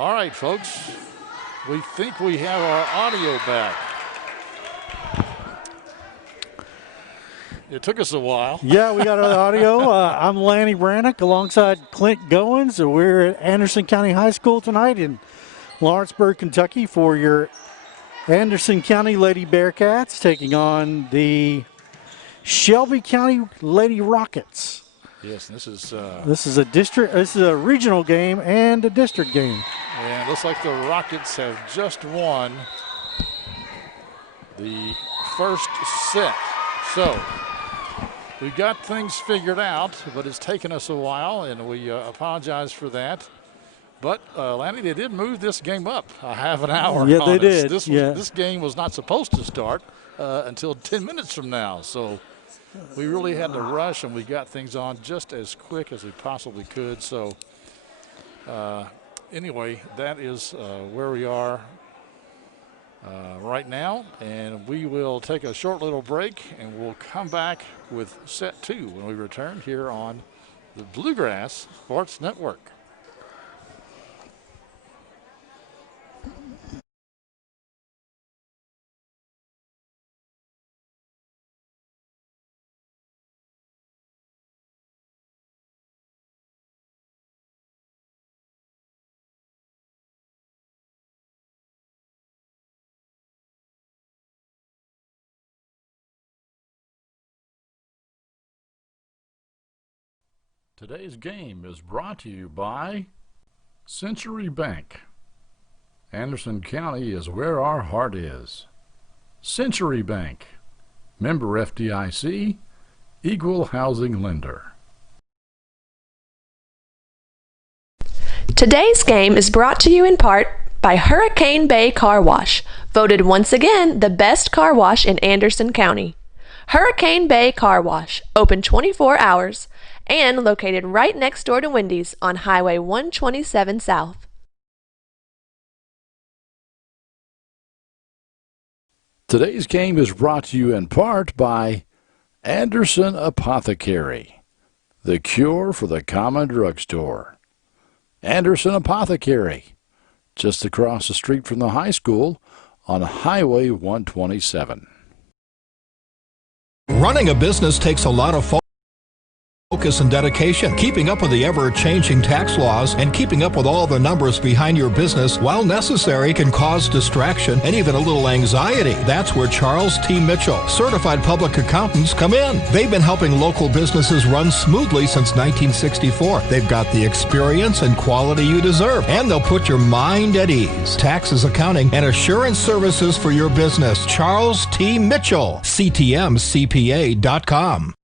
All right, folks. We think we have our audio back. It took us a while. Yeah, we got our audio. I'm Lanny Brannock alongside Clint Goins. We're at Anderson County High School tonight in Lawrenceburg, Kentucky for your Anderson County Lady Bearcats taking on the Shelby County Lady Rockets. Yes, this is a regional game and a district game. And it looks like the Rockets have just won the first set. So we've got things figured out, but it's taken us a while, and we apologize for that. But, Lanny, they did move this game up a half an hour. Yeah, they did. This game was not supposed to start until 10 minutes from now. So we really had to rush, and we got things on just as quick as we possibly could. So anyway, that is where we are right now. And we will take a short little break, and we'll come back with set two when we return here on the Bluegrass Sports Network. Today's game is brought to you by Century Bank. Anderson County is where our heart is. Century Bank, member FDIC, equal housing lender. Today's game is brought to you in part by Hurricane Bay Car Wash, voted once again the best car wash in Anderson County. Hurricane Bay Car Wash, open 24 hours, and located right next door to Wendy's on Highway 127 South. Today's game is brought to you in part by Anderson Apothecary, the cure for the common drugstore. Anderson Apothecary, just across the street from the high school on Highway 127. Running a business takes a lot of focus and dedication. Keeping up with the ever-changing tax laws and keeping up with all the numbers behind your business, while necessary, can cause distraction and even a little anxiety. That's where Charles T. Mitchell, certified public accountants, come in. They've been helping local businesses run smoothly since 1964. They've got the experience and quality you deserve, and they'll put your mind at ease. Taxes, accounting, and assurance services for your business. Charles T. Mitchell, CTMCPA.com.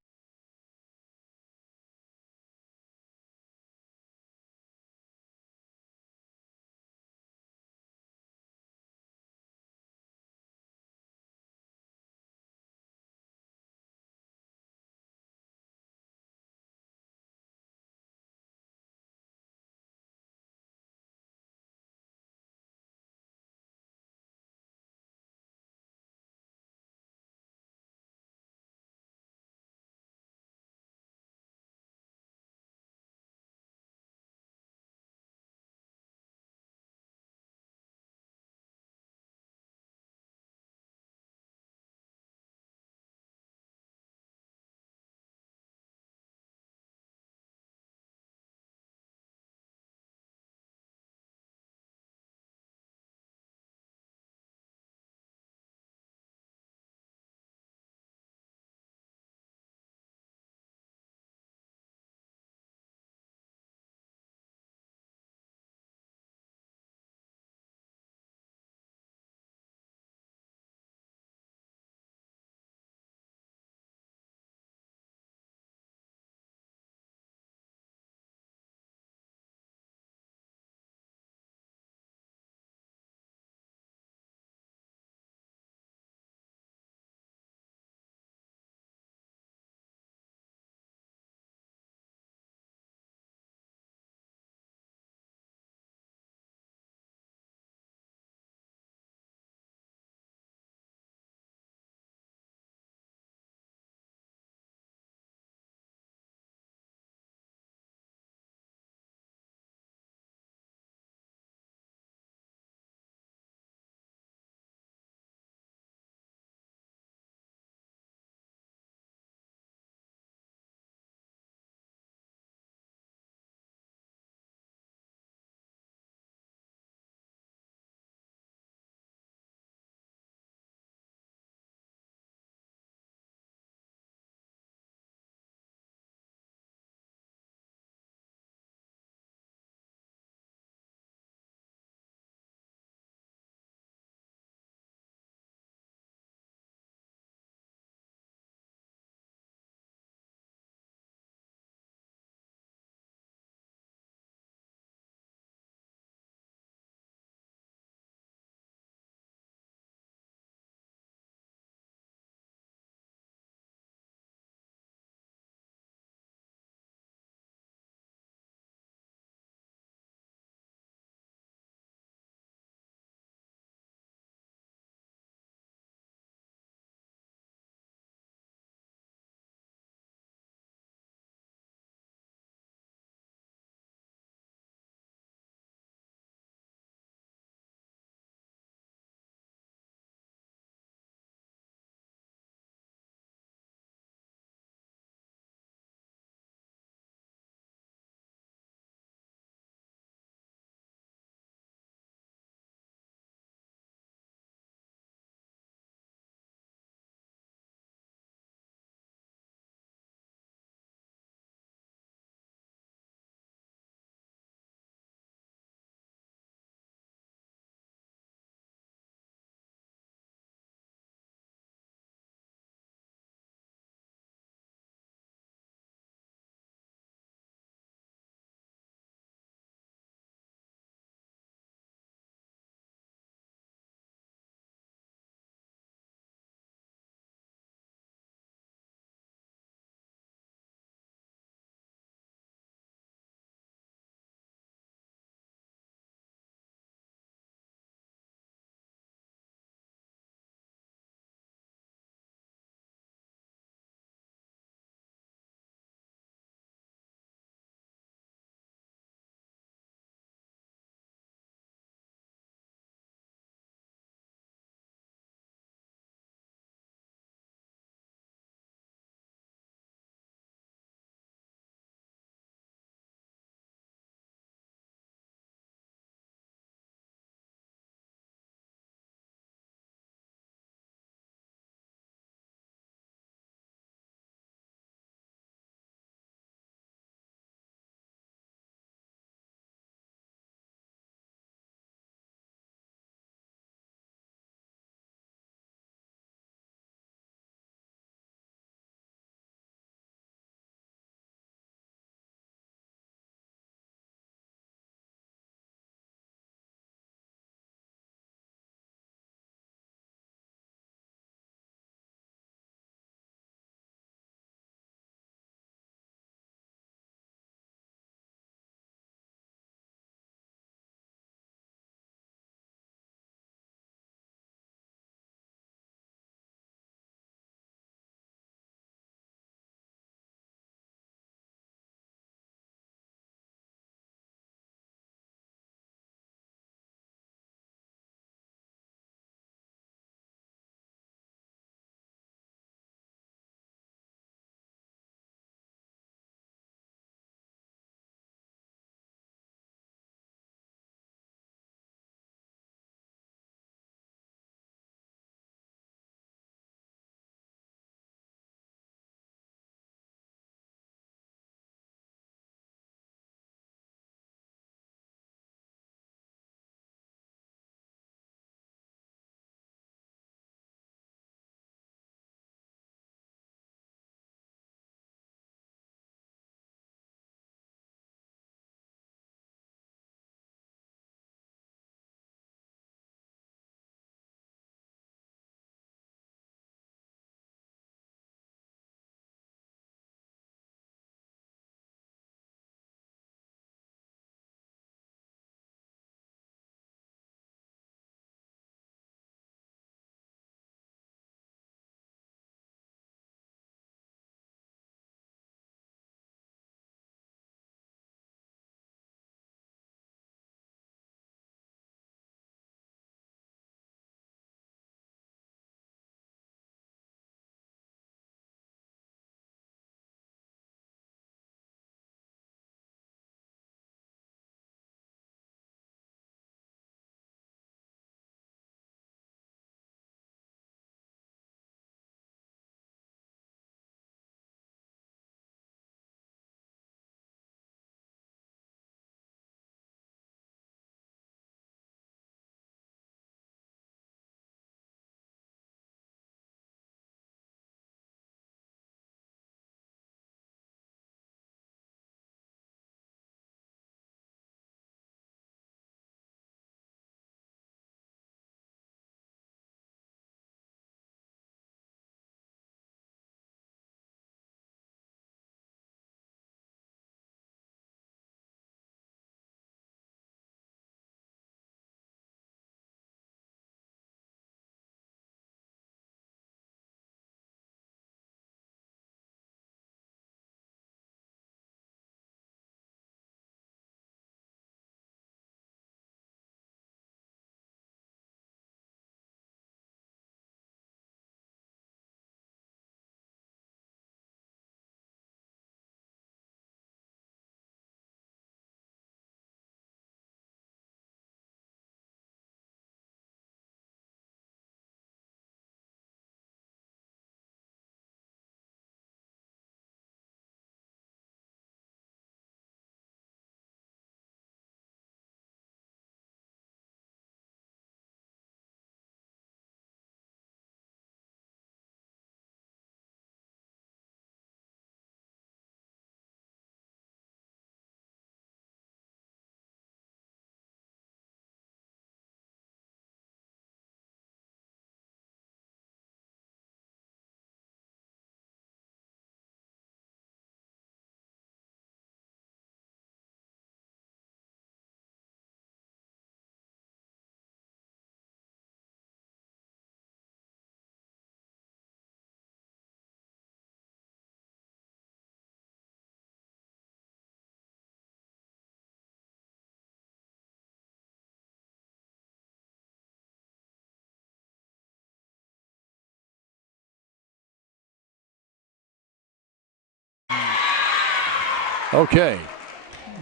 Okay.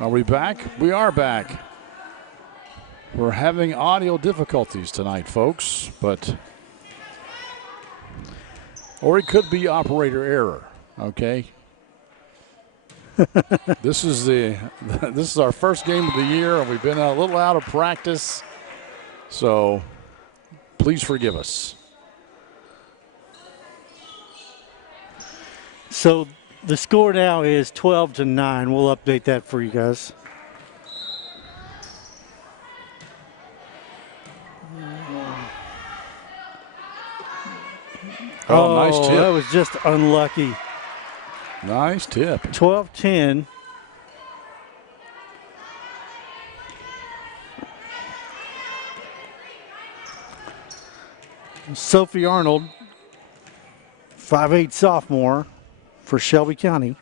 Are we back? We are back. We're having audio difficulties tonight, folks, or it could be operator error, okay? This is our first game of the year, and we've been a little out of practice, so please forgive us. So the score now is 12-9. We'll update that for you guys. Oh, nice tip. That was just unlucky. Nice tip. 12-10. Sophie Arnold, 5'8" sophomore for Shelby County.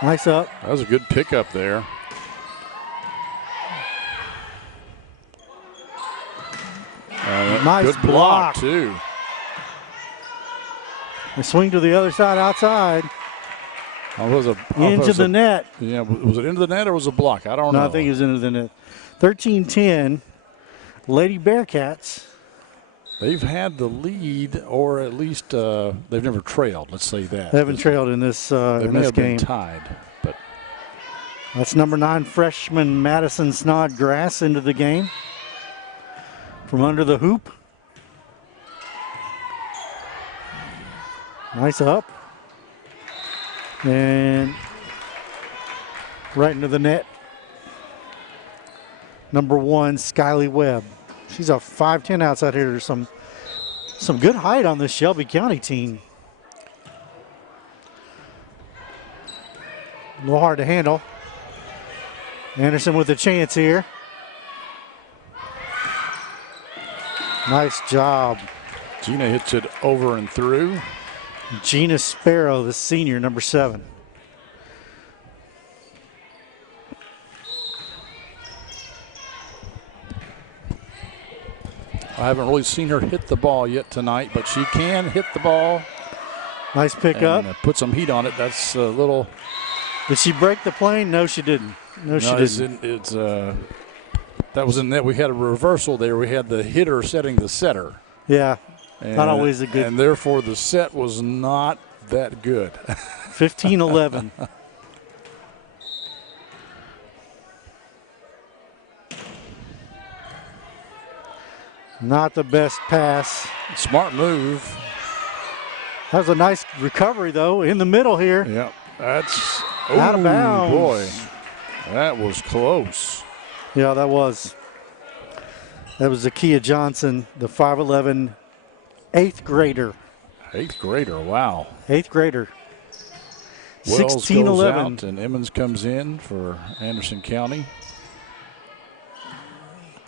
Nice up. That was a good pickup there. Nice good block, too. They swing to the other side outside. Into the net. Yeah, was it into the net or was it a block? I don't know. No, I think it was into the net. 13-10, Lady Bearcats. They've had the lead, or at least they've never trailed. Let's say that. They haven't trailed in this they may have game. Been tied, but that's number 9 freshman Madison Snodgrass into the game from under the hoop. Nice up. And right into the net. Number 1, Skylie Webb. She's a 5'10" outside hitter. Some good height on this Shelby County team. A little hard to handle. Anderson with a chance here. Nice job. Gina hits it over and through. Gina Sparrow, the senior, number 7. I haven't really seen her hit the ball yet tonight, but she can hit the ball. Nice pickup. Put some heat on it. That's a little. Did she break the plane? No, she didn't. No, she didn't. That was in net. We had a reversal there. We had the hitter setting the setter. Yeah. And, not always a good. And therefore, the set was not that good. 15-11. Not the best pass. Smart move. That was a nice recovery, though, in the middle here. Yep. That's out of bounds. Boy, that was close. Yeah, that was. That was Zakia Johnson, the 5'11", 8th grader. 8th grader, wow. 8th grader. Wells 16-11. goes out and Emmons comes in for Anderson County.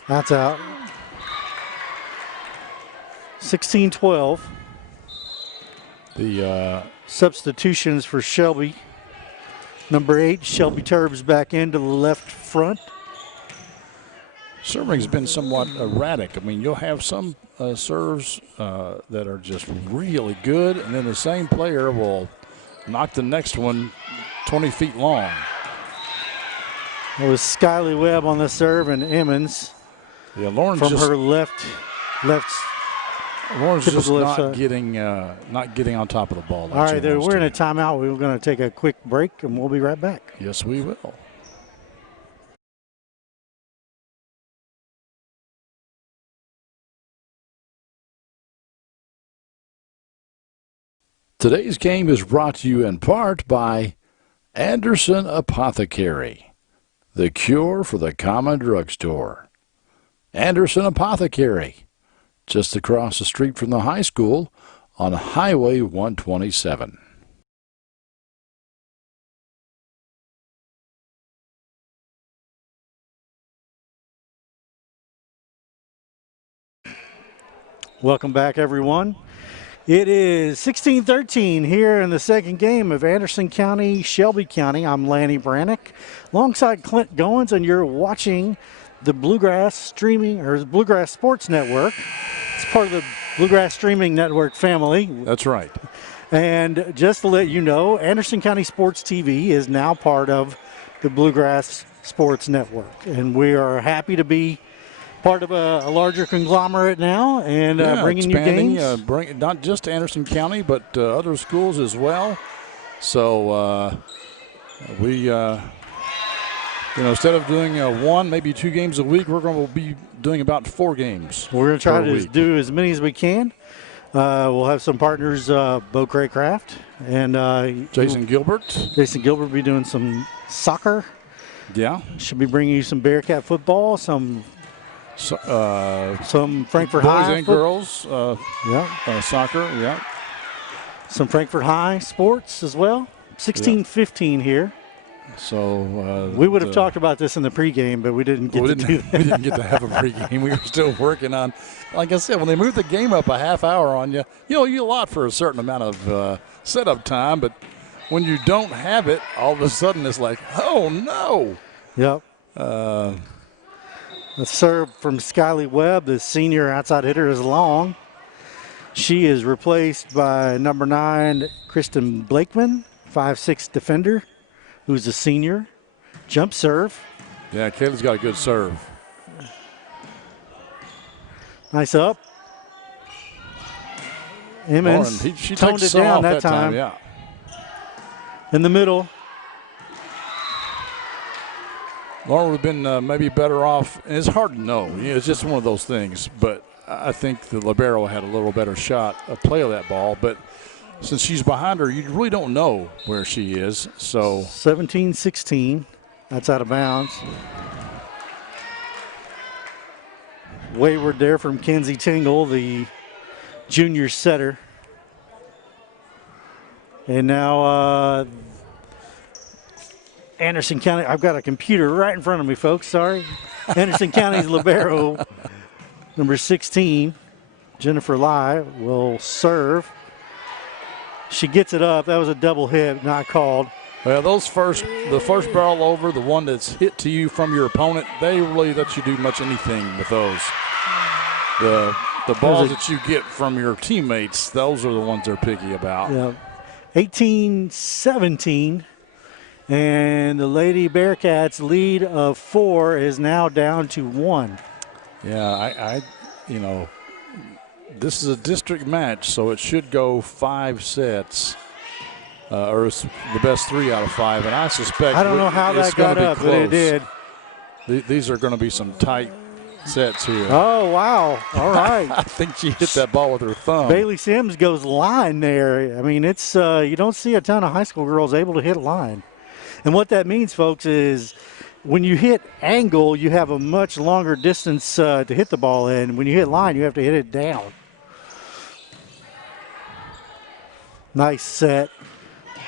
That's out. 16-12. The substitutions for Shelby. Number 8, Shelby Turbs back into the left front. Serving's been somewhat erratic. I mean, you'll have some serves that are just really good, and then the same player will knock the next one 20 feet long. It was Skylie Webb on the serve and Emmons. Yeah, Lauren's from just, her left. Lauren's just not getting on top of the ball. All right, we're in a timeout. We're going to take a quick break, and we'll be right back. Yes, we will. Today's game is brought to you in part by Anderson Apothecary, the cure for the common drugstore. Anderson Apothecary, just across the street from the high school on Highway 127. Welcome back, everyone. It is 16-13 here in the second game of Anderson County, Shelby County. I'm Lanny Brannick alongside Clint Goins, and you're watching the Bluegrass Sports Network. It's part of the Bluegrass Streaming Network family. That's right. And just to let you know, Anderson County Sports TV is now part of the Bluegrass Sports Network. And we are happy to be part of a larger conglomerate now and bringing you games. Not just Anderson County, but other schools as well. So we, instead of doing 1, maybe 2 games a week, we're going to be doing about 4 games. We're going to try to do as many as we can. We'll have some partners, Bo Craycraft and Jason Gilbert. Jason Gilbert will be doing some soccer. Yeah. Should be bringing you some Bearcat football, some Frankfort boys High and girls. Soccer. Yeah. Some Frankfort High sports as well. 16-15 here. So we would have talked about this in the pregame, but we didn't get to do that. We didn't get to have a pregame. We were still working on. Like I said, when they moved the game up a half hour on you, you allot for a certain amount of setup time, but when you don't have it, all of a sudden it's like, oh no. Yep. The serve from Skylie Webb, the senior outside hitter, is long. She is replaced by number 9, Kristen Blakeman, 5'6" defender, who's a senior. Jump serve. Yeah, Kayla's got a good serve. Nice up. Emmons she toned it down that time. Yeah. In the middle. Lauren would have been maybe better off. And it's hard to know. It's just one of those things. But I think the libero had a little better shot of play of that ball. But since she's behind her, you really don't know where she is. So 17-16. That's out of bounds. Wayward there from Kenzie Tingle, the junior setter. And now Anderson County, I've got a computer right in front of me, folks, sorry. Anderson County's libero, number 16, Jennifer Lai, will serve. She gets it up. That was a double hit, not called. Well, the first barrel over, the one that's hit to you from your opponent, they really let you do much anything with those. The balls that you get from your teammates, those are the ones they're picky about. Yeah. 18-17, and the Lady Bearcats' lead of 4 is now down to 1. Yeah, this is a district match, so it should go 5 sets. Or it's the best 3 out of 5, and I suspect I don't know how that got up, but it did. These are going to be some tight sets here. Oh, wow. All right. I think she hit that ball with her thumb. Bailey Sims goes line there. I mean, it's you don't see a ton of high school girls able to hit line. And what that means, folks, is when you hit angle, you have a much longer distance to hit the ball in. When you hit line, you have to hit it down. Nice set.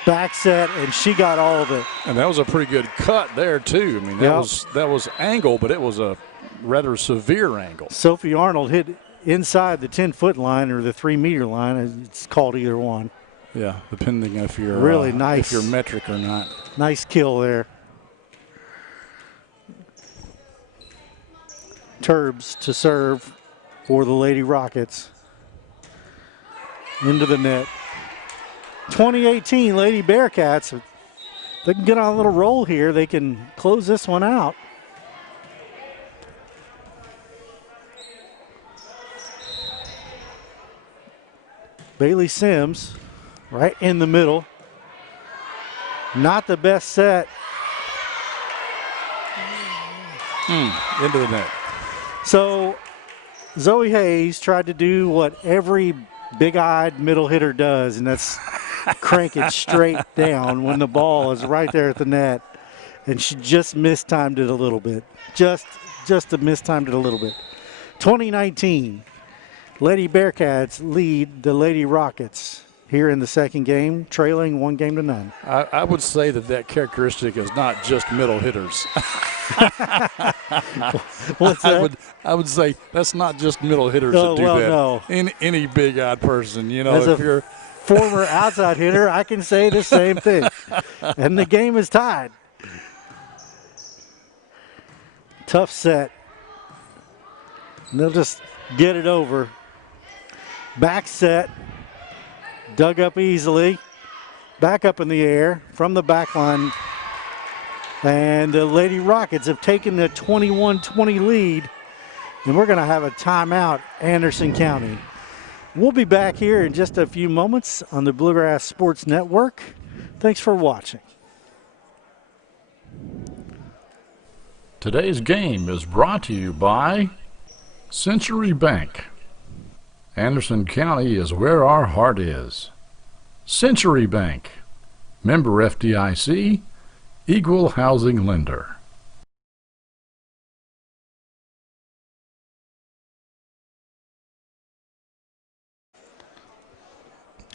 Back set, and she got all of it. And that was a pretty good cut there, too. I mean, that was angle, but it was a rather severe angle. Sophie Arnold hit inside the 10-foot line or the 3-meter line. It's called either one. Yeah, depending if you're really nice. If you're metric or not. Nice kill there. Turbs to serve for the Lady Rockets. Into the net. 2018 Lady Bearcats. If they can get on a little roll here, they can close this one out. Bailey Sims right in the middle. Not the best set. Into the net. So Zoe Hayes tried to do what every big-eyed middle hitter does, and that's crank it straight down when the ball is right there at the net. And she just mistimed it a little bit. Just mistimed it a little bit. 2019, Lady Bearcats lead the Lady Rockets here in the second game, trailing 1-0. I would say that characteristic is not just middle hitters. What's that? I would say that's not just middle hitters that do that. No. Any big-eyed person, As if you're former outside hitter, I can say the same thing. And the game is tied. Tough set. And they'll just get it over. Back set. Dug up easily. Back up in the air from the back line. And the Lady Rockets have taken the 21-20 lead. And we're going to have a timeout, Anderson County. We'll be back here in just a few moments on the Bluegrass Sports Network. Thanks for watching. Today's game is brought to you by Century Bank. Anderson County is where our heart is. Century Bank, member FDIC, equal housing lender.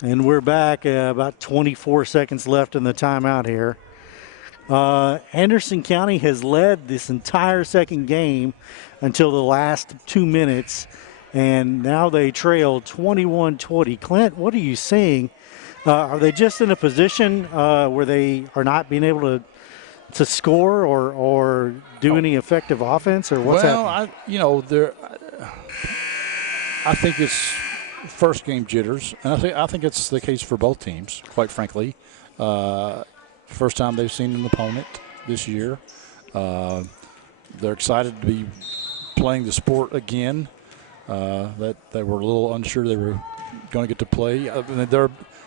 And we're back, about 24 seconds left in the timeout here. Anderson County has led this entire second game until the last 2 minutes, and now they trail 21-20. Clint, what are you seeing? Are they just in a position where they are not being able to score or do any effective offense, or what's happening? I think it's first game jitters, and I think it's the case for both teams, quite frankly. First time they've seen an opponent this year. They're excited to be playing the sport again. That they were a little unsure they were going to get to play.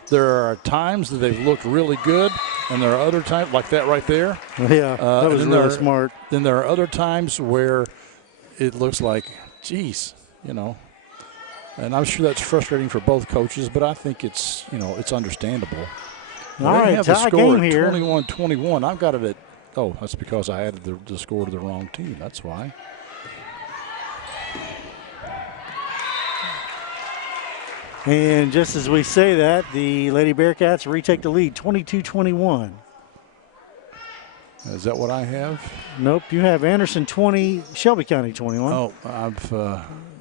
There are times that they've looked really good, and there are other times like that right there. Yeah, that was really smart. Then there are other times where it looks like, geez, and I'm sure that's frustrating for both coaches, but I think it's understandable. All right, tie game here. 21-21. I've got it at, that's because I added the score to the wrong team. That's why. And just as we say that, the Lady Bearcats retake the lead, 22-21. Is that what I have? Nope, you have Anderson 20, Shelby County 21. Oh,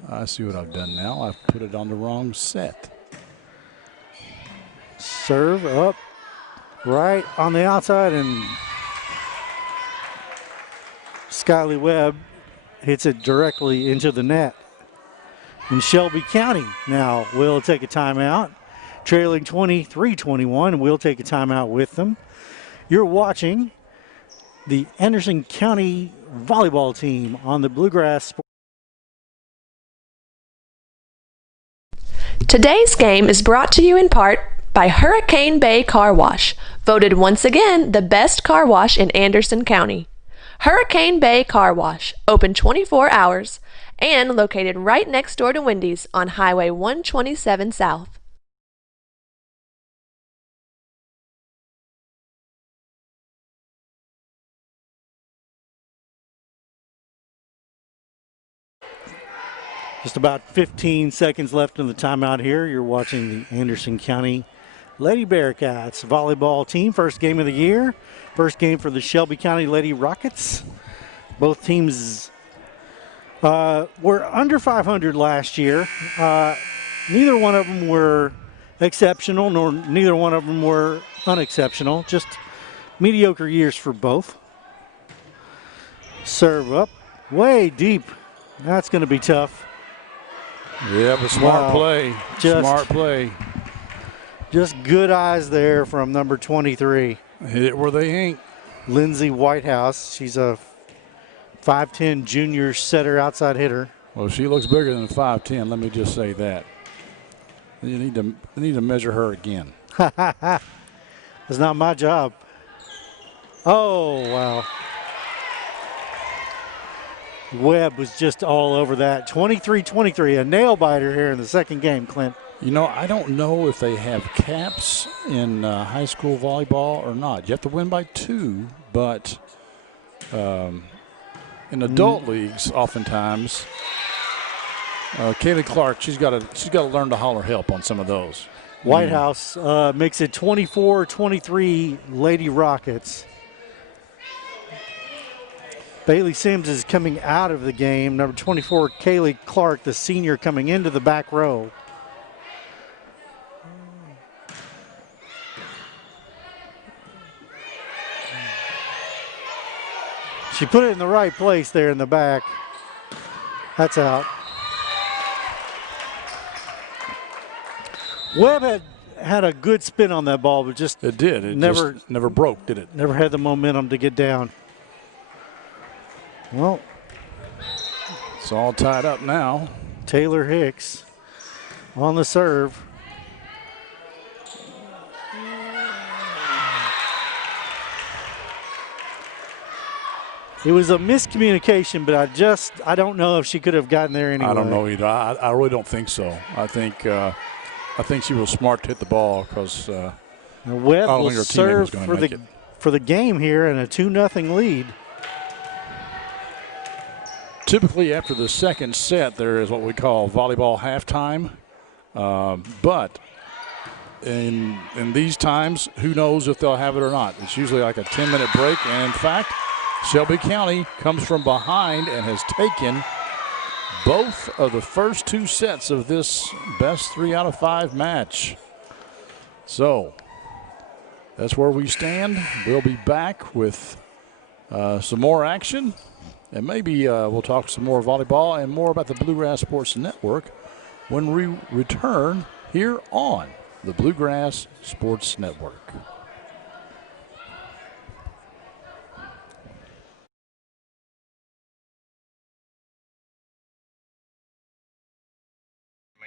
I see what I've done now. I've put it on the wrong set. Serve up right on the outside, and Skyly Webb hits it directly into the net. And Shelby County now will take a timeout, trailing 23-21. We'll take a timeout with them. You're watching the Anderson County volleyball team on the Bluegrass. Today's game is brought to you in part by Hurricane Bay Car Wash, voted once again the best car wash in Anderson County. Hurricane Bay Car Wash, open 24 hours and located right next door to Wendy's on Highway 127 South. Just about 15 seconds left in the timeout here. You're watching the Anderson County Lady Bearcats volleyball team. First game of the year. First game for the Shelby County Lady Rockets. Both teams were under 500 last year. Neither one of them were exceptional, nor neither one of them were unexceptional. Just mediocre years for both. Serve up, way deep. That's going to be tough. Yeah, but smart play. Smart play. Just good eyes there from number 23. Hit it where they ain't. Lindsay Whitehouse. She's a 5'10 junior setter, outside hitter. Well, she looks bigger than 5'10. Let me just say that. You need to measure her again. That's not my job. Oh, wow. Webb was just all over that. 23-23, a nail biter here in the second game, Clint. I don't know if they have caps in high school volleyball or not. You have to win by 2, but in adult leagues, oftentimes, Kaylee Clark, she's got to learn to holler help on some of those. Whitehouse makes it 24-23 Lady Rockets. Bailey Sims is coming out of the game. Number 24, Kaylee Clark, the senior, coming into the back row. She put it in the right place there in the back. That's out. Webb had a good spin on that ball, but just It did. It never just never broke, did it? never had the momentum to get down. Well, It's all tied up now. Taylor Hicks on the serve. It was a miscommunication, but I don't know if she could have gotten there anyway. I don't know either. I really don't think so. I think she was smart to hit the ball because Webb I don't will think her teammate was serve going to make it. for the game here in a 2-0 lead. Typically, after the second set, there is what we call volleyball halftime. But in these times, who knows if they'll have it or not? It's usually like a 10-minute break. And in fact, Shelby County comes from behind and has taken both of the first 2 sets of this best 3 out of 5 match. So that's where we stand. We'll be back with some more action. And maybe we'll talk some more volleyball and more about the Bluegrass Sports Network when we return here on the Bluegrass Sports Network.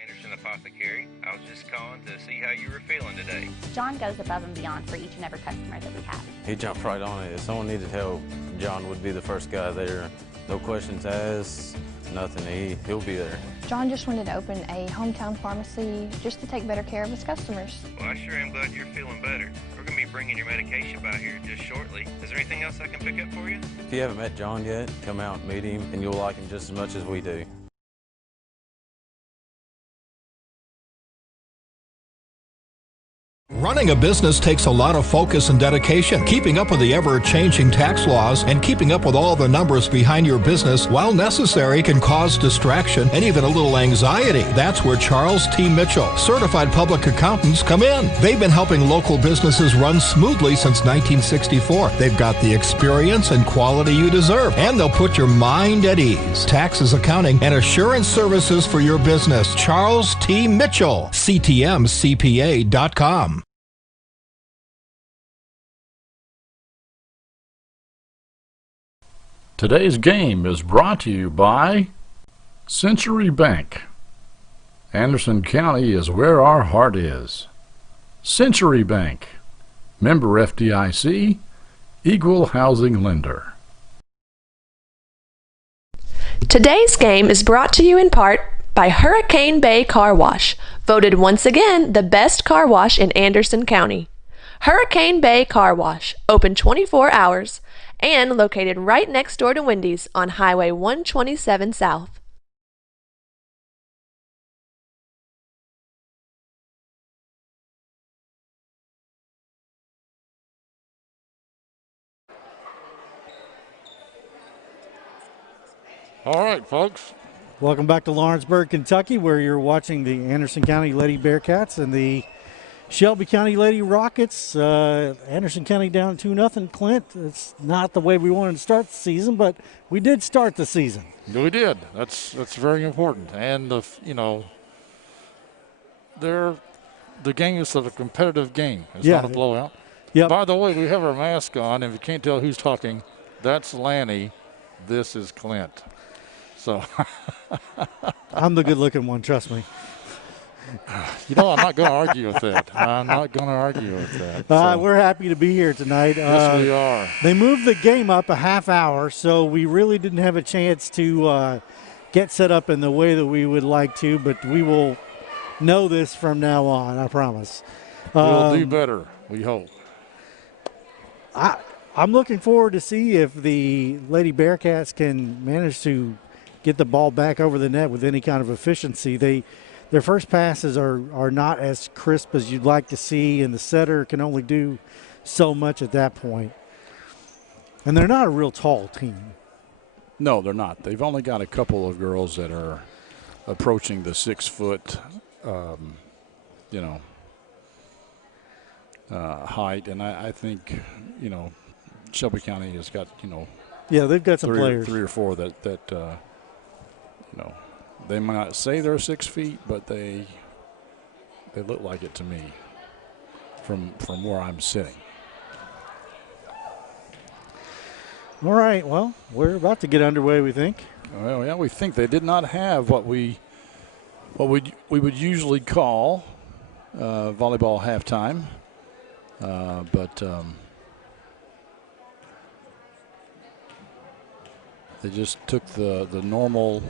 Anderson Apothecary. I was just calling to see how you were feeling today. John goes above and beyond for each and every customer that we have. He jumped right on it. If someone needed help, John would be the first guy there. No questions asked, nothing. He'll be there. John just wanted to open a hometown pharmacy just to take better care of his customers. Well, I sure am glad you're feeling better. We're going to be bringing your medication by here just shortly. Is there anything else I can pick up for you? If you haven't met John yet, come out and meet him, and you'll like him just as much as we do. Running a business takes a lot of focus and dedication. Keeping up with the ever-changing tax laws and keeping up with all the numbers behind your business, while necessary, can cause distraction and even a little anxiety. That's where Charles T. Mitchell, certified public accountants, come in. They've been helping local businesses run smoothly since 1964. They've got the experience and quality you deserve, and they'll put your mind at ease. Taxes, accounting, and assurance services for your business. Charles T. Mitchell, CTMCPA.com. Today's game is brought to you by Century Bank. Anderson County is where our heart is. Century Bank, member FDIC, equal housing lender. Today's game is brought to you in part by Hurricane Bay Car Wash, voted once again the best car wash in Anderson County. Hurricane Bay Car Wash, open 24 hours, and located right next door to Wendy's on Highway 127 South. All right, folks. Welcome back to Lawrenceburg, Kentucky, where you're watching the Anderson County Lady Bearcats and the Shelby County Lady Rockets. Anderson County down 2-0. Clint, it's not the way we wanted to start the season, but we did start the season. We did. That's very important. And the game is a competitive game. It's not a blowout. Yep. By the way, we have our mask on, and if you can't tell who's talking, that's Lanny. This is Clint. So I'm the good-looking one, trust me. I'm not going to argue with that. So. We're happy to be here tonight. Yes, we are. They moved the game up a half hour, so we really didn't have a chance to get set up in the way that we would like to, but we will know this from now on, I promise. We'll do better, we hope. I'm looking forward to see if the Lady Bearcats can manage to get the ball back over the net with any kind of efficiency. Their first passes are not as crisp as you'd like to see, and the setter can only do so much at that point. And they're not a real tall team. No, they're not. They've only got a couple of girls that are approaching the 6 foot, height, and I think, Shelby County has got, yeah, they've got some players, 3 or 4 that they might not say they're 6 feet, but they look like it to me. from where I'm sitting. All right, well, we're about to get underway, we think. Well, yeah, we think they did not have what we would usually call volleyball halftime, but they just took the normal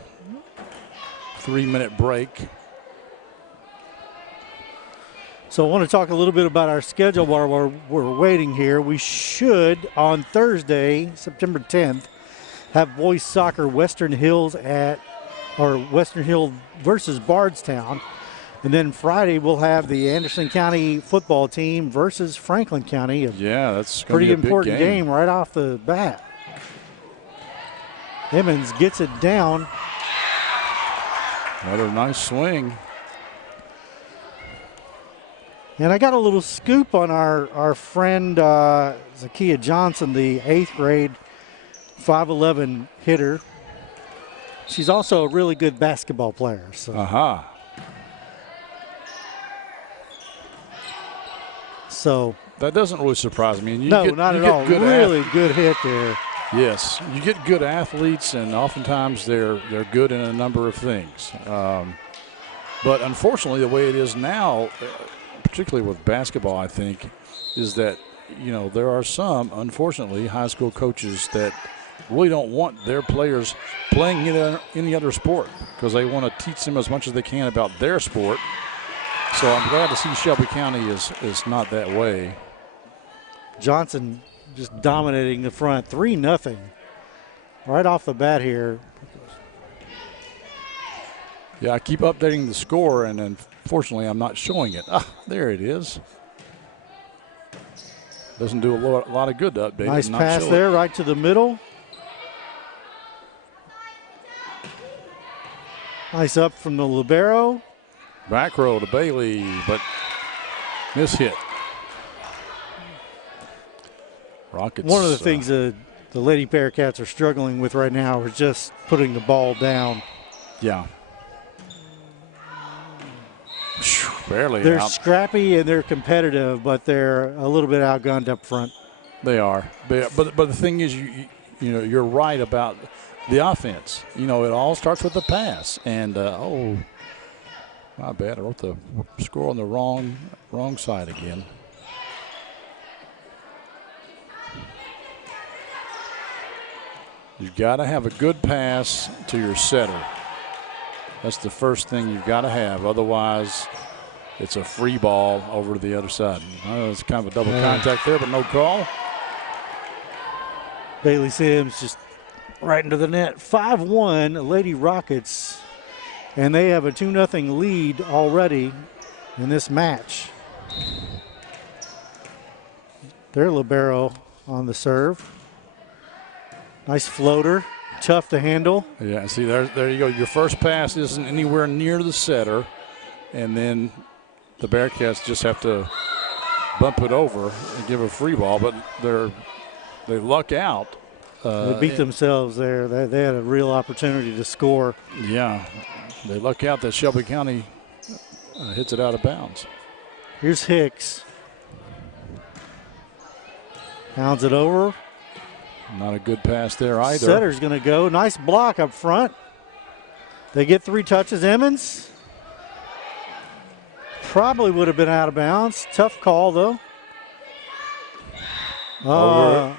3-minute break. So I want to talk a little bit about our schedule while we're waiting here. We should, on Thursday, September 10th, have boys soccer Western Hill versus Bardstown. And then Friday we'll have the Anderson County football team versus Franklin County. Yeah, that's pretty gonna be a important big game right off the bat. Emmons gets it down. Another nice swing. And I got a little scoop on our friend Zakia Johnson, the 8th grade 5'11" hitter. She's also a really good basketball player. So. So that doesn't really surprise me. And not at all. Really good hit there. Yes, you get good athletes, and oftentimes they're good in a number of things. But unfortunately, the way it is now, particularly with basketball, I think, is that there are some, unfortunately, high school coaches that really don't want their players playing any other sport because they want to teach them as much as they can about their sport. So I'm glad to see Shelby County is not that way. Johnson just dominating the front, 3-0 right off the bat here. Yeah, I keep updating the score, and unfortunately I'm not showing it. There it is. Doesn't do a lot of good to update. Nice pass there, right to the middle. Nice up from the libero. Back row to Bailey, but miss hit. Rockets. One of the things the Lady Bearcats are struggling with right now is just putting the ball down. Yeah. Barely. They're scrappy and they're competitive, but they're a little bit outgunned up front. They are. But the thing is, you're right about the offense. It all starts with the pass. And my bad. I wrote the score on the wrong side again. You've got to have a good pass to your setter. That's the first thing you've got to have. Otherwise, it's a free ball over to the other side. It's kind of a double contact there, but no call. Bailey Sims just right into the net. 5-1 Lady Rockets. And they have a 2-0 lead already in this match. Their libero on the serve. Nice floater, tough to handle. Yeah, see, there you go. Your first pass isn't anywhere near the setter, and then the Bearcats just have to bump it over and give a free ball, but they luck out. They beat themselves there. They had a real opportunity to score. Yeah, they luck out that Shelby County hits it out of bounds. Here's Hicks. Pounds it over. Not a good pass there either. Setter's going to go. Nice block up front. They get 3 touches. Emmons probably would have been out of bounds. Tough call, though. Oh.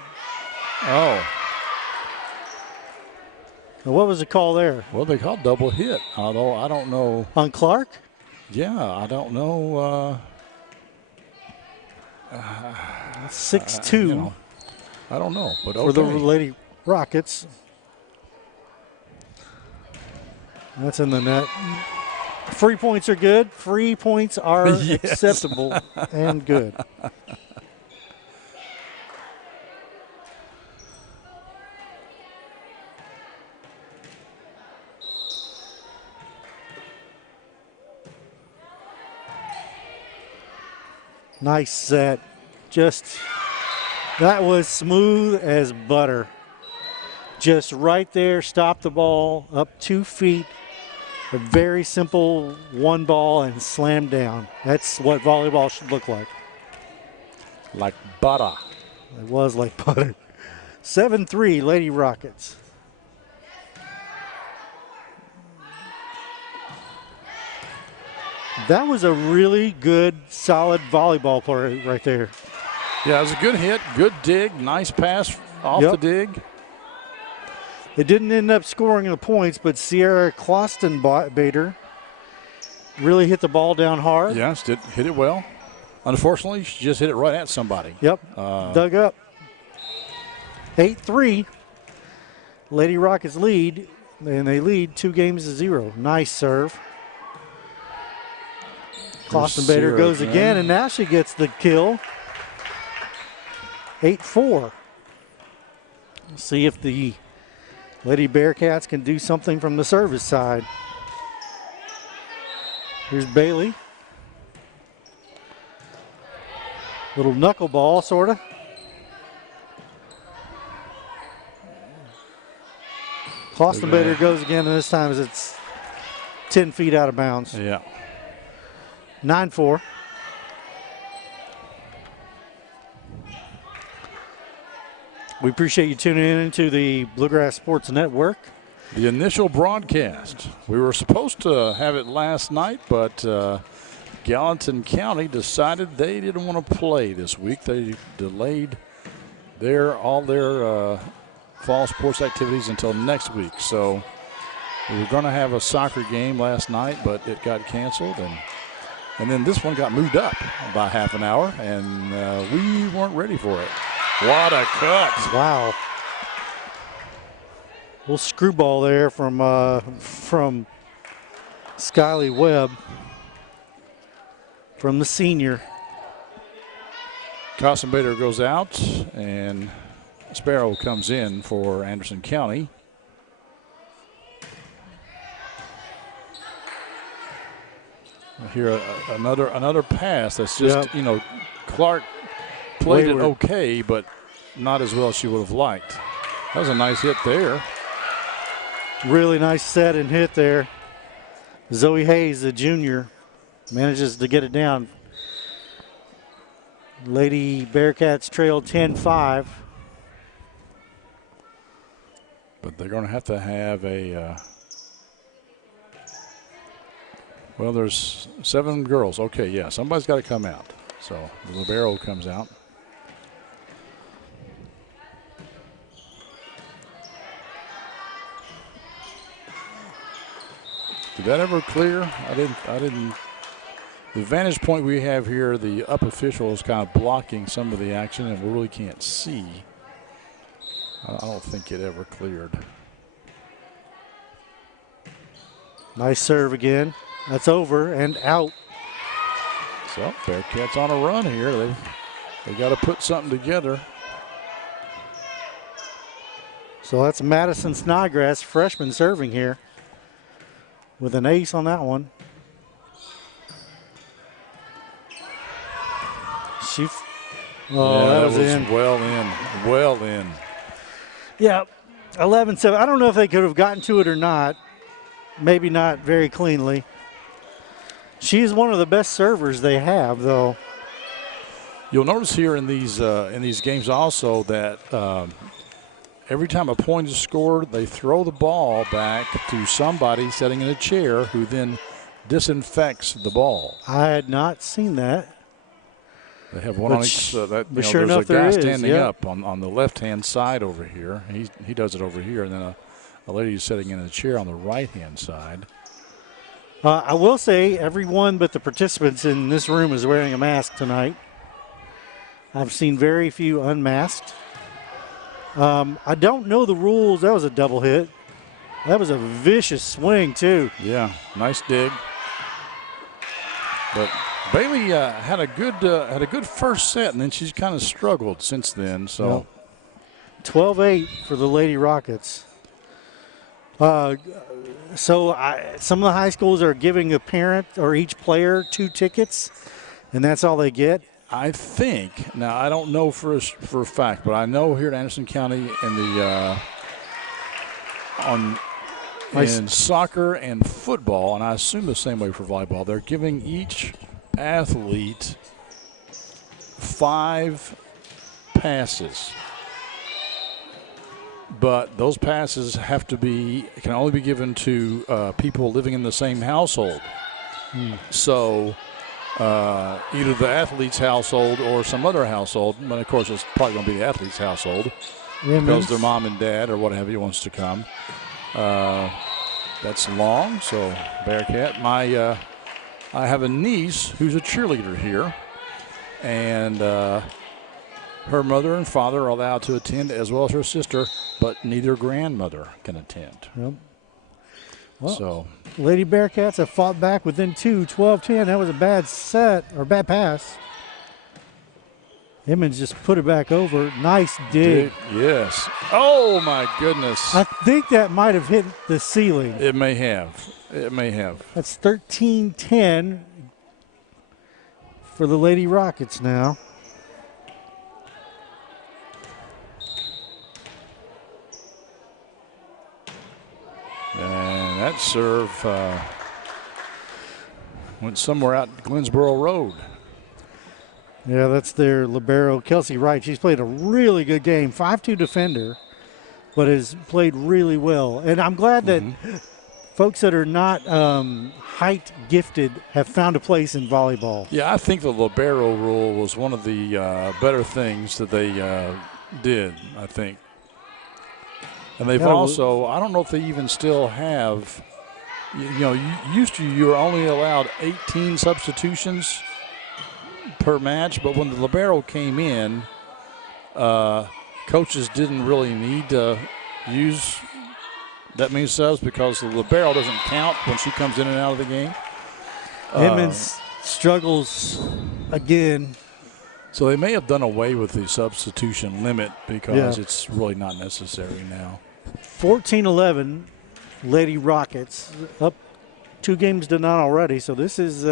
What was the call there? Well, they called double hit, although I don't know. On Clark? Yeah, I don't know. 6-2. I don't know, but for the Lady Rockets. That's in the net. Free points are good. Free points are acceptable and good. Nice set. That was smooth as butter. Just right there, stop the ball up 2 feet. A very simple one ball and slam down. That's what volleyball should look like. Like butter. It was like butter. 7-3 Lady Rockets. That was a really good, solid volleyball play right there. Yeah, it was a good hit, good dig, nice pass off the dig. It didn't end up scoring the points, but Sierra Klostenbader really hit the ball down hard. Yes, hit it well. Unfortunately, she just hit it right at somebody. Yep, dug up. 8-3. Lady Rockets lead, and they lead 2-0. Nice serve. Klostenbader goes again, and now she gets the kill. 8-4. See if the Lady Bearcats can do something from the service side. Here's Bailey. Little knuckleball, sort of. Klostenbader goes again, and this time it's 10 feet out of bounds. Yeah. 9-4. We appreciate you tuning in to the Bluegrass Sports Network. The initial broadcast. We were supposed to have it last night, but Gallatin County decided they didn't want to play this week. They delayed all their fall sports activities until next week. So we were going to have a soccer game last night, but it got canceled, and then this one got moved up by half an hour, and we weren't ready for it. What a cut! Wow. Little screwball there from Skylie Webb, from the senior. Klostenbader goes out, and Sparrow comes in for Anderson County. Here another pass that's just Clark played it okay, but not as well as she would have liked. That was a nice hit there. Really nice set and hit there. Zoe Hayes, the junior, manages to get it down. Lady Bearcats trail 10-5. But they're going to have a well, there's 7 girls. Okay, yeah, somebody's got to come out. So the libero comes out. Did that ever clear? I didn't. The vantage point we have here, the up official is kind of blocking some of the action, and we really can't see. I don't think it ever cleared. Nice serve again. That's over and out. So Bearcats on a run here. They got to put something together. So that's Madison Snodgrass, freshman, serving here with an ace on that one. That was in. Well in. Yeah, 11-7. I don't know if they could have gotten to it or not. Maybe not very cleanly. She is one of the best servers they have, though. You'll notice here in these games also that every time a point is scored, they throw the ball back to somebody sitting in a chair who then disinfects the ball. I had not seen that. They have one on each. Sure there's enough, a guy there is, standing up on the left-hand side over here. He does it over here, and then a lady is sitting in a chair on the right-hand side. I will say everyone but the participants in this room is wearing a mask tonight. I've seen very few unmasked. I don't know the rules. That was a double hit. That was a vicious swing, too. Yeah, nice dig. But Bailey had a good first set, and then she's kind of struggled since then. So, 12-8 for the Lady Rockets. Some of the high schools are giving a parent or each player 2 tickets, and that's all they get. I think. Now, I don't know for a fact, but I know here at Anderson County in soccer and football, and I assume the same way for volleyball, they're giving each athlete 5 passes. But those passes can only be given to people living in the same household. So either the athlete's household or some other household, but of course it's probably going to be the athlete's household because their mom and dad or whatever wants to come. That's long, so Bearcat. I have a niece who's a cheerleader here, and her mother and father are allowed to attend, as well as her sister, but neither grandmother can attend. Yep. Well, so Lady Bearcats have fought back within 2, 12-10. That was a bad set, or bad pass. Emmons just put it back over. Nice dig. Yes. Oh, my goodness. I think that might have hit the ceiling. It may have. It may have. That's 13-10 for the Lady Rockets now. And that serve went somewhere out Glensboro Road. Yeah, that's their libero, Kelsey Wright. She's played a really good game, 5'2" defender, but has played really well. And I'm glad that folks that are not height gifted have found a place in volleyball. Yeah, I think the libero rule was one of the better things that they did, I think. And they've also, I don't know if they even still have, you were only allowed 18 substitutions per match, but when the libero came in, coaches didn't really need to use that many subs because the libero doesn't count when she comes in and out of the game. Emmons struggles again. So they may have done away with the substitution limit because it's really not necessary now. 14-11, Lady Rockets up 2 games to none already. So this is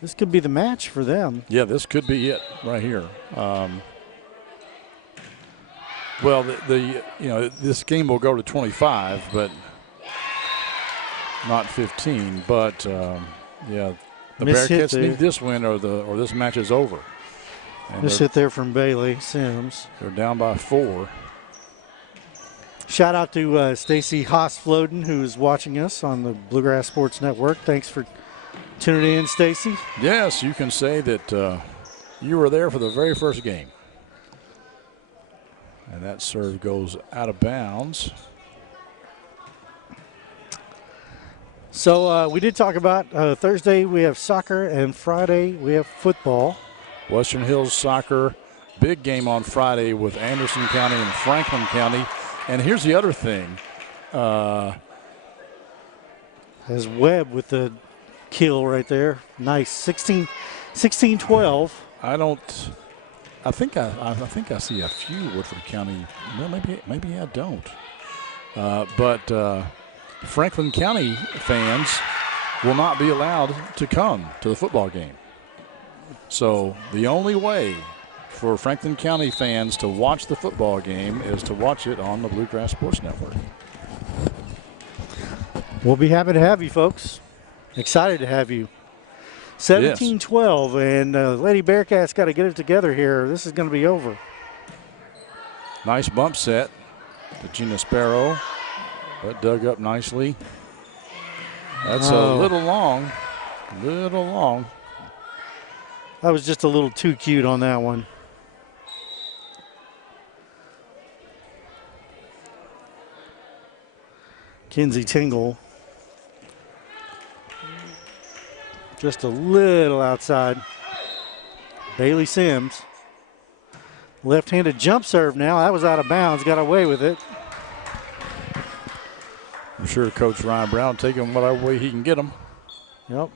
this could be the match for them. Yeah, this could be it right here. Well, this game will go to 25, but not 15. But the Bearcats need this win, or this match is over. And this hit there from Bailey Sims. They're down by 4. Shout out to Stacy Haas-Floden, who's watching us on the Bluegrass Sports Network. Thanks for tuning in, Stacy. Yes, you can say that you were there for the very first game. And that serve goes out of bounds. So we did talk about Thursday we have soccer and Friday we have football. Western Hills Soccer, big game on Friday with Anderson County and Franklin County. And here's the other thing. As Webb with the kill right there. Nice. 16-12. I think I see a few Woodford County. Well, maybe I don't. But Franklin County fans will not be allowed to come to the football game. So the only way for Franklin County fans to watch the football game is to watch it on the Bluegrass Sports Network. We'll be happy to have you, folks. Excited to have you. 17-12, and Lady Bearcats got to get it together here. This is going to be over. Nice bump set to Gina Sparrow. That dug up nicely. That's a little long. That was just a little too cute on that one. Kinsey Tingle. Just a little outside. Bailey Sims. Left-handed jump serve now. That was out of bounds. Got away with it. I'm sure Coach Ryan Brown will take him whatever way he can get him. Yep.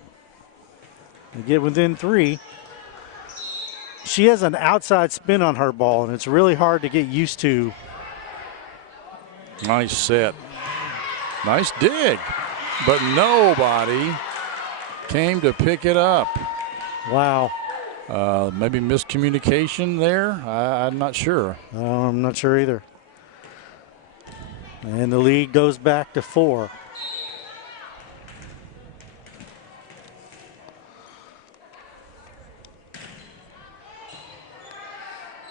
They get within 3. She has an outside spin on her ball, and it's really hard to get used to. Nice set. Nice dig. But nobody came to pick it up. Wow. Maybe miscommunication there. I'm not sure. I'm not sure either. And the lead goes back to 4.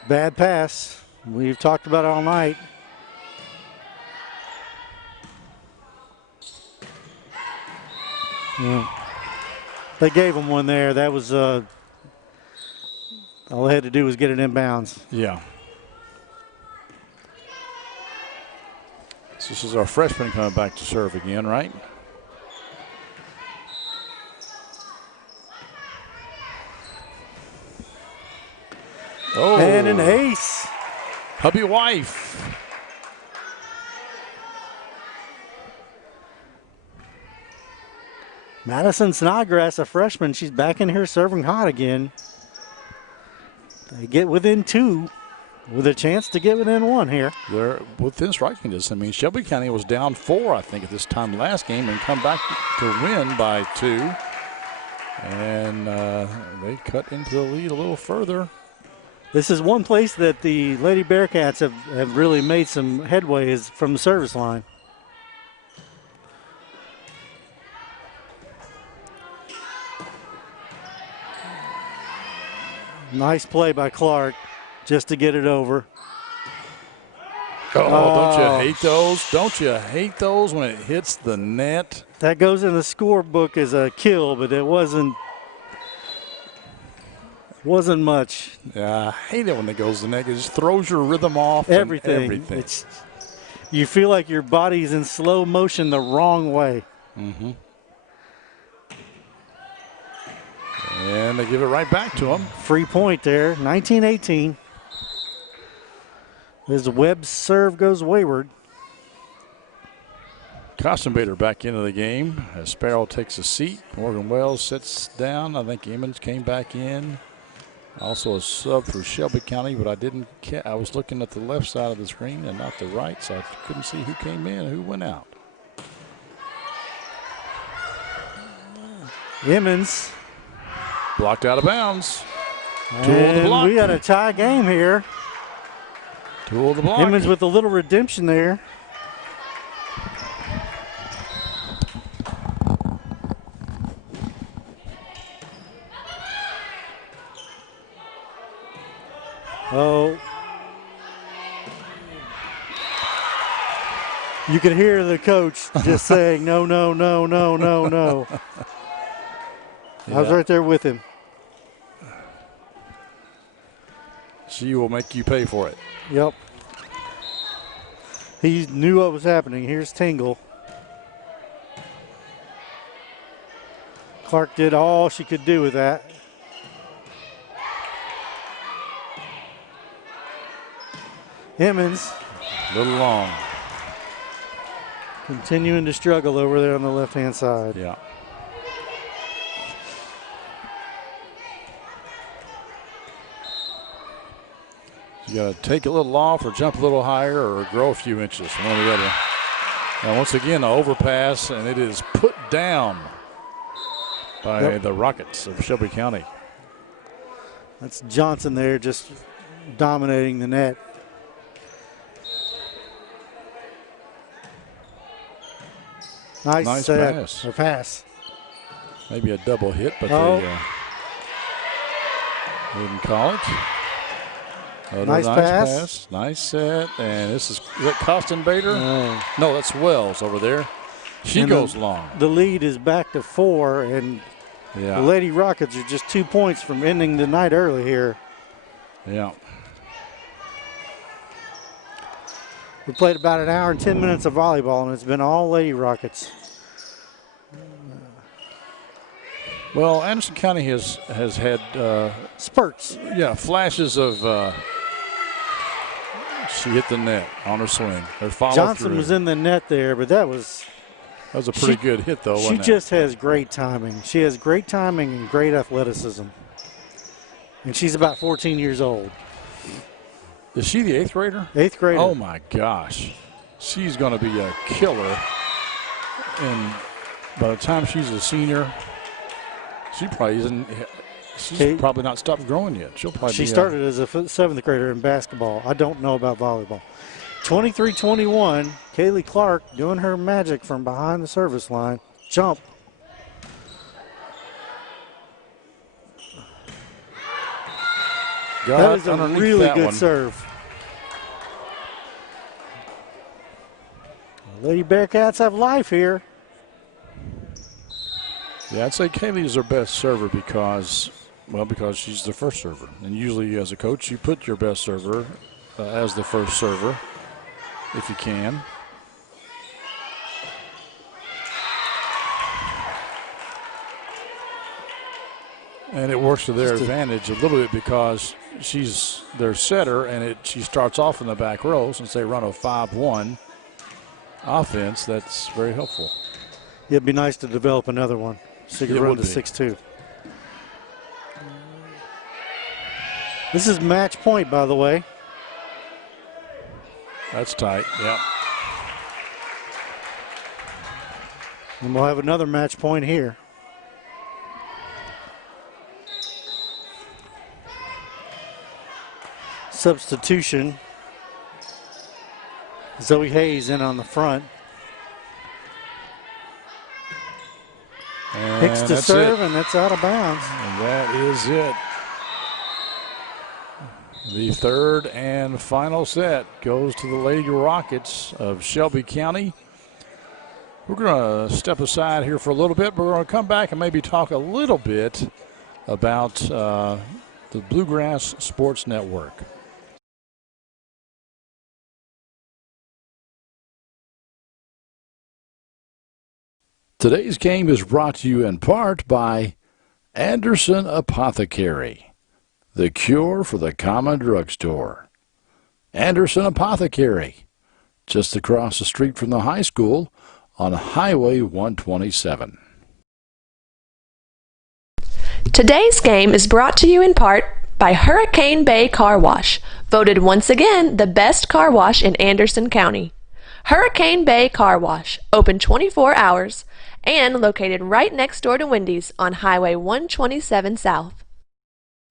Bad pass. We've talked about it all night. Yeah. They gave him one there. That was all they had to do was get it inbounds. Yeah. So this is our freshman coming back to serve again, right? Oh. And an ace. Hubby wife. Madison Snodgrass, a freshman, she's back in here serving hot again. They get within 2 with a chance to get within 1 here. They're within striking distance. I mean, Shelby County was down 4, I think, at this time last game and come back to win by 2. And they cut into the lead a little further. This is one place that the Lady Bearcats have really made some headway is from the service line. Nice play by Clark just to get it over. Oh, don't you hate those? Don't you hate those when it hits the net? That goes in the scorebook as a kill, but it wasn't much. Yeah, I hate it when it goes to the net. It just throws your rhythm off. Everything. You feel like your body's in slow motion the wrong way. Mm-hmm. And they give it right back to them. Free point there, 19-18. As Webb's serve goes wayward. Costenbader back into the game as Sparrow takes a seat. Morgan Wells sits down. I think Emmons came back in. Also a sub for Shelby County, but I was looking at the left side of the screen and not the right, so I couldn't see who came in and who went out. Emmons. Blocked out of bounds. Tool of the block. We got a tie game here. Tool of the block. Emmons with a little redemption there. Oh. You could hear the coach just saying, no, no, no, no, no, no. Yeah. I was right there with him. She will make you pay for it. Yep. He knew what was happening. Here's Tingle. Clark did all she could do with that. Emmons. A little long. Continuing to struggle over there on the left-hand side. Yeah. You got to take a little off or jump a little higher or grow a few inches, one or the other. Now, once again, an overpass, and it is put down by the Rockets of Shelby County. That's Johnson there just dominating the net. Nice pass. Or pass. Maybe a double hit, but they didn't call it. Nice pass. Nice set. And is that Costenbader? No, that's Wells over there. She goes long. The lead is back to 4, and the Lady Rockets are just 2 points from ending the night early here. Yeah. We played about an hour and 10 minutes of volleyball, and it's been all Lady Rockets. Well, Anderson County has had spurts. Yeah, flashes of she hit the net on her swing. Her follow Johnson was in the net there, but that was a pretty good hit, though. She just has great timing. She has great timing and great athleticism. And she's about 14 years old. Is she the 8th grader? 8th grader. Oh, my gosh. She's going to be a killer. And by the time she's a senior, she probably isn't. She's probably not stopped growing yet. She started as a 7th grader in basketball. I don't know about volleyball. 23-21, Kaylee Clark doing her magic from behind the service line. Jump. That is a underneath really that good one. serve. Lady Bearcats have life here. Yeah, I'd say Kaylee is their best server because she's the first server. And usually as a coach, you put your best server as the first server if you can. And it works to their advantage a little bit because she's their setter, and she starts off in the back row. Since they run a 5-1 offense, that's very helpful. It'd be nice to develop another one so you can run to 6-2. This is match point, by the way. That's tight, yeah. And we'll have another match point here. Substitution. Zoe Hayes in on the front. And Hicks to serve, and that's out of bounds. And that is it. The third and final set goes to the Lady Rockets of Shelby County. We're going to step aside here for a little bit. We're going to come back and maybe talk a little bit about the Bluegrass Sports Network. Today's game is brought to you in part by Anderson Apothecary, the cure for the common drugstore. Anderson Apothecary, just across the street from the high school on Highway 127. Today's game is brought to you in part by Hurricane Bay Car Wash, voted once again the best car wash in Anderson County. Hurricane Bay Car Wash, open 24 hours, and located right next door to Wendy's on Highway 127 South.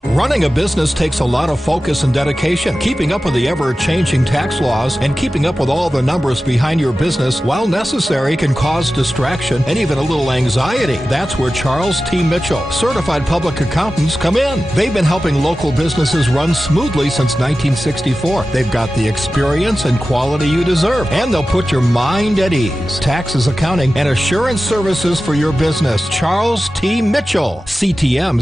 Running a business takes a lot of focus and dedication. Keeping up with the ever-changing tax laws and keeping up with all the numbers behind your business, while necessary, can cause distraction and even a little anxiety. That's where Charles T. Mitchell, certified public accountants, come in. They've been helping local businesses run smoothly since 1964. They've got the experience and quality you deserve, and they'll put your mind at ease. Taxes, accounting, and assurance services for your business. Charles T. Mitchell, CTMCPA.com.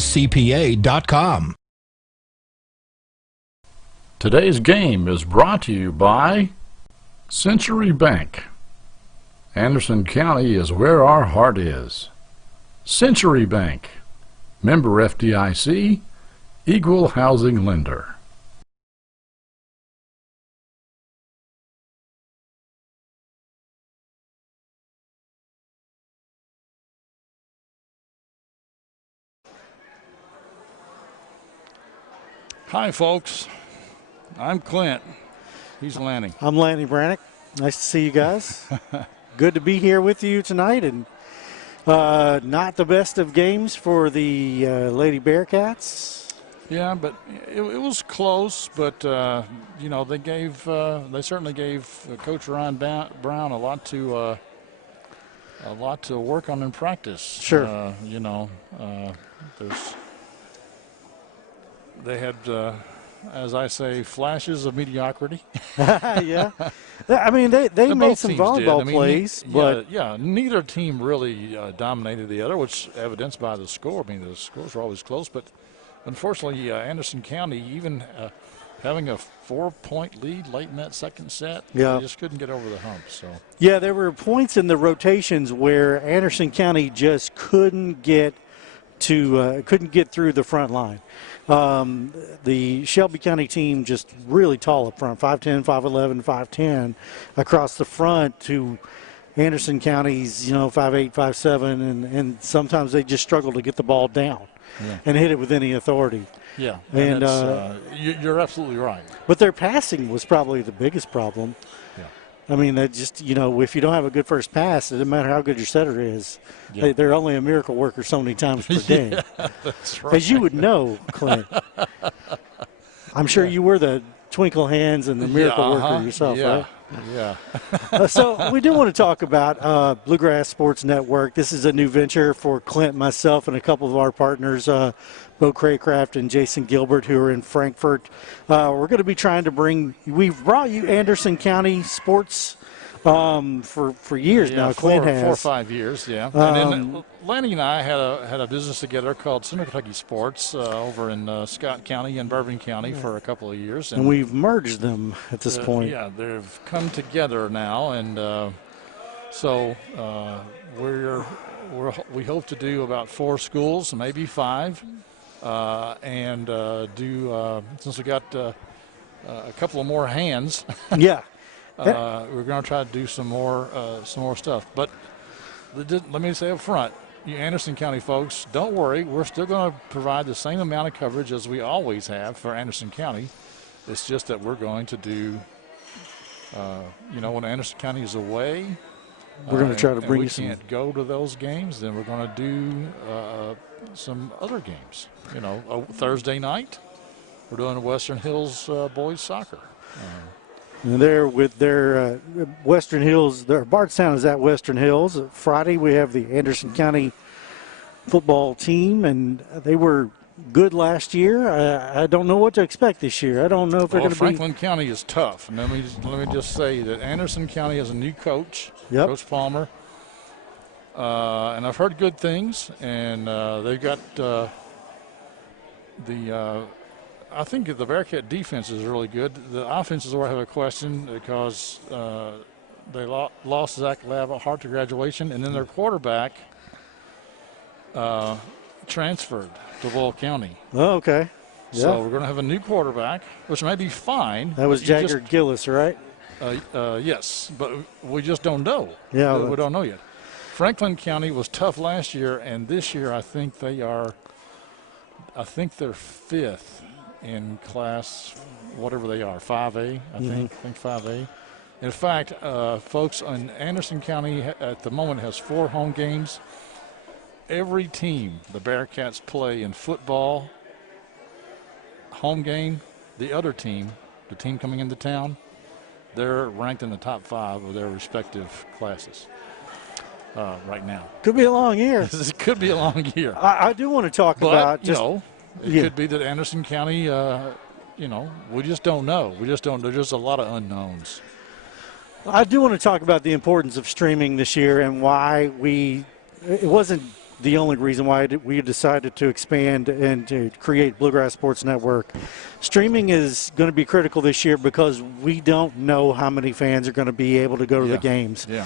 Today's game is brought to you by Century Bank. Anderson County is where our heart is. Century Bank, member FDIC, equal housing lender. Hi, folks. I'm Clint. He's Lanny. I'm Lanny Brannick. Nice to see you guys. Good to be here with you tonight. And not the best of games for the Lady Bearcats. Yeah, but it was close. But you know, they certainly gave Coach Ron Brown a lot to work on in practice. Sure. You know, they had. As I say, flashes of mediocrity. Yeah. I mean, they made some volleyball plays, but yeah, neither team really dominated the other, which evidenced by the score. I mean, the scores were always close, but unfortunately, Anderson County, even having a 4-point lead late in that second set, they just couldn't get over the hump. So yeah, there were points in the rotations where Anderson County just couldn't get through the front line. The Shelby County team just really tall up front, 5'10", 5'11", 5'10", across the front to Anderson County's, 5'8", 5'7", and sometimes they just struggle to get the ball down and hit it with any authority. Yeah, and you're absolutely right. But their passing was probably the biggest problem. Yeah. I mean, that just, if you don't have a good first pass, it doesn't matter how good your setter is. Yeah. They're only a miracle worker so many times per game. Yeah, that's right. As you would know, Clint. I'm sure you were the twinkle hands and the miracle worker yourself, right? Yeah. So we do want to talk about Bluegrass Sports Network. This is a new venture for Clint, myself, and a couple of our partners, Bo Craycraft and Jason Gilbert, who are in Frankfurt. We're going to be trying to we've brought you Anderson County sports for years now. Clint has 4 or 5 years, yeah. And then Lanny and I had a business together called Central Kentucky Sports over in Scott County and Bourbon County for a couple of years, and we've merged them at this point. Yeah, they've come together now, and so we hope to do about 4 schools, maybe 5, and do since we got a couple of more hands. Yeah. We're going to try to do some more stuff. But let me say up front, you Anderson County folks, don't worry. We're still going to provide the same amount of coverage as we always have for Anderson County. It's just that we're going to do, when Anderson County is away, we're going to try to bring you some. We can't go to those games, then we're going to do some other games. Thursday night, we're doing Western Hills boys soccer. And they're with their Western Hills. Their Bardstown is at Western Hills. Friday we have the Anderson County football team, and they were good last year. I don't know what to expect this year. I don't know if they're going to be. Franklin County is tough. And let me just say that Anderson County has a new coach, Coach Palmer, and I've heard good things. And they've got I think the Bearcat defense is really good. The offense is where I have a question because they lost Zach Hart to graduation, and then their quarterback transferred to Volleyball County. Oh, okay. Yeah. So we're going to have a new quarterback, which may be fine. That was Jagger Gillis, right? Yes, but we just don't know. Yeah, we don't know yet. Franklin County was tough last year, and this year I think they're 5th in class, whatever they are, 5A, I think 5A. In fact, folks, in Anderson County at the moment has 4 home games. Every team the Bearcats play in football, home game, the other team, the team coming into town, they're ranked in the top 5 of their respective classes right now. Could be a long year. It could be a long year. I do want to talk about just. It could be that Anderson County, we just don't know. There's just a lot of unknowns. I do want to talk about the importance of streaming this year and why it wasn't the only reason why we decided to expand and to create Bluegrass Sports Network. Streaming is going to be critical this year because we don't know how many fans are going to be able to go to the games. Yeah.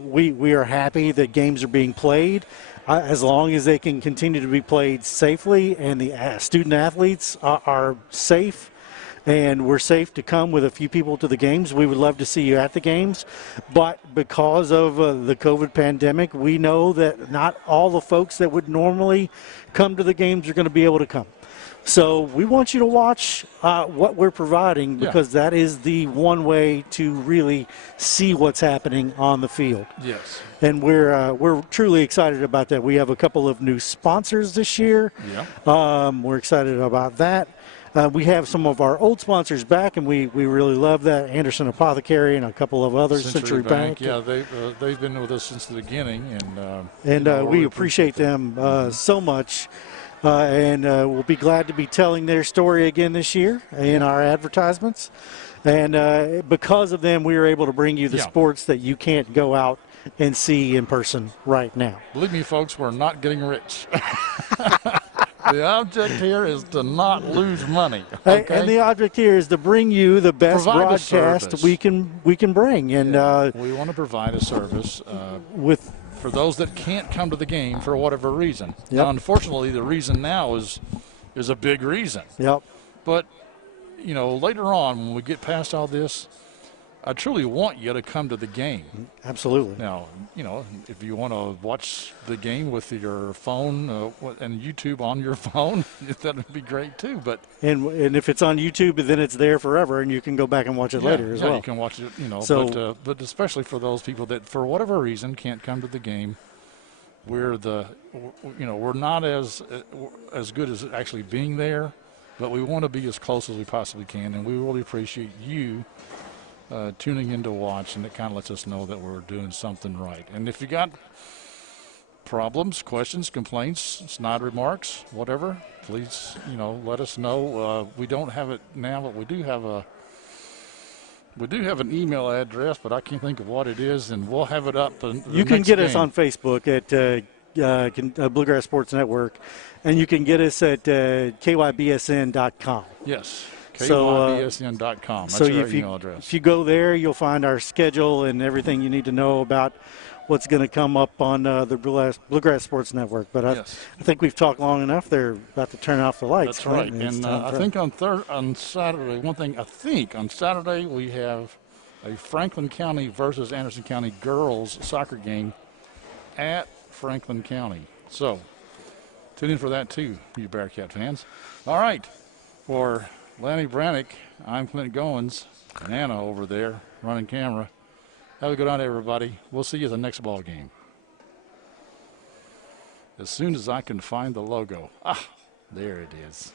We are happy that games are being played. As long as they can continue to be played safely and the student athletes are safe and we're safe to come with a few people to the games, we would love to see you at the games. But because of the COVID pandemic, we know that not all the folks that would normally come to the games are going to be able to come. So we want you to watch what we're providing because that is the one way to really see what's happening on the field. Yes. And we're truly excited about that. We have a couple of new sponsors this year. Yeah. We're excited about that. We have some of our old sponsors back, and we really love that. Anderson Apothecary and a couple of others. Century Bank. Yeah, they've been with us since the beginning, and we appreciate them so much. And we'll be glad to be telling their story again this year in our advertisements. And because of them, we are able to bring you the sports that you can't go out and see in person right now. Believe me, folks, we're not getting rich. The object here is to not lose money. Okay? And the object here is to bring you the best broadcast we can bring. And we want to provide a service for those that can't come to the game for whatever reason. Yep. Now, unfortunately, the reason now is a big reason. Yep. But, later on when we get past all this, I truly want you to come to the game. Absolutely. Now, if you want to watch the game with your phone and YouTube on your phone, that would be great too. But and if it's on YouTube, then it's there forever, and you can go back and watch it later as well. Yeah, you can watch it. So, but especially for those people that, for whatever reason, can't come to the game, we're not as good as actually being there, but we want to be as close as we possibly can, and we really appreciate you tuning in to watch, and it kind of lets us know that we're doing something right. And if you got problems, questions, complaints, snide remarks, whatever, please, let us know. We don't have it now, but we do have an email address, but I can't think of what it is, and we'll have it up. You can get us on Facebook at Bluegrass Sports Network, and you can get us at kybsn.com. Yes. kybsn.com. That's our email address. If you go there, you'll find our schedule and everything you need to know about what's going to come up on the Bluegrass Sports Network. But I think we've talked long enough. They're about to turn off the lights. That's right. And I think on Saturday, on Saturday we have a Franklin County versus Anderson County girls soccer game at Franklin County. So tune in for that too, you Bearcat fans. All right. For Lanny Brannick, I'm Clint Goins, and Anna over there running camera. Have a good night, everybody. We'll see you at the next ball game. As soon as I can find the logo. There it is.